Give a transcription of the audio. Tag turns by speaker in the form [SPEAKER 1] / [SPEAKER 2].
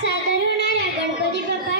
[SPEAKER 1] Sacaluna una cuerpo de.